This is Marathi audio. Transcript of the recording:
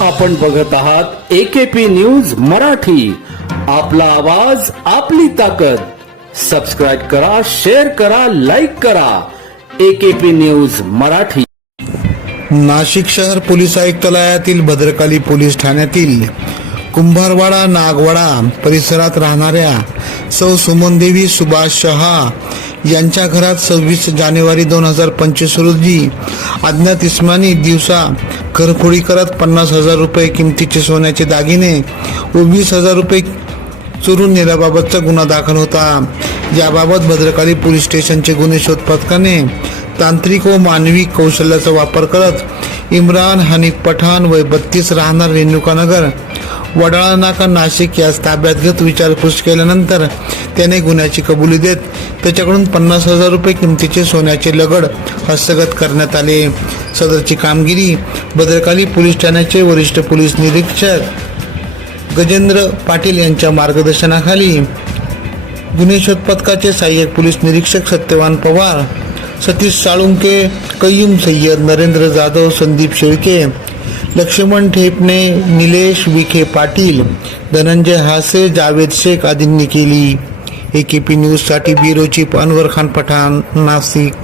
आपण बघत आहात एकेपी न्यूज मराठी. आपला आवाज आपली ताकद. सबस्क्राईब करा शेअर करा लाईक करा. AKP news Marathi. नाशिक शहर पोलीस आयुक्तालयातील भद्रकाली पोलीस ठाण्यातील कुंभारवाडा नागवाडा परिसरात राहणाऱ्या सौ सुमनदेवी सुभाष शहा यांच्या घरात सव्वीस जानेवारी दोन हजार पंचवीस रोजी अज्ञात इस्मानी दिवसा घरफोडी करत पन्नास हजार रुपये किमतीचे सोन्याचे दागिने व वीस हजार रुपये चोरून नेल्याबाबतचा गुन्हा दाखल होता. याबाबत भद्रकाली पोलीस स्टेशनचे गुन्हे शोध पथकाने तांत्रिक व मानवी कौशल्याचा वापर करत इम्रान हनीफ पठाण वय बत्तीस राहणार रेणुकानगर वडाळा नाका नाशिक यास ताब्यात घेत विचारपूस केल्यानंतर त्याने गुन्ह्याची कबुली देत त्याच्याकडून पन्नास हजार रुपये किमतीचे सोन्याचे लगड हस्तगत करण्यात आले. सदरची कामगिरी भद्रकाली पोलीस ठाण्याचे वरिष्ठ पोलीस निरीक्षक गजेंद्र पाटील यांच्या मार्गदर्शनाखाली. गुन्हे शोध पथकाचे सहाय्यक पोलीस निरीक्षक सत्यवान पवार सतीश साळुंके कय्यूम सय्यद नरेंद्र जाधव संदीप शेळके लक्ष्मण ठेपणे निलेश विखे पाटील धनंजय हासे जावेद शेख आदींनी केली. एकेपी न्यूजसाठी ब्युरो चीफ अनवर खान पठाण नाशिक.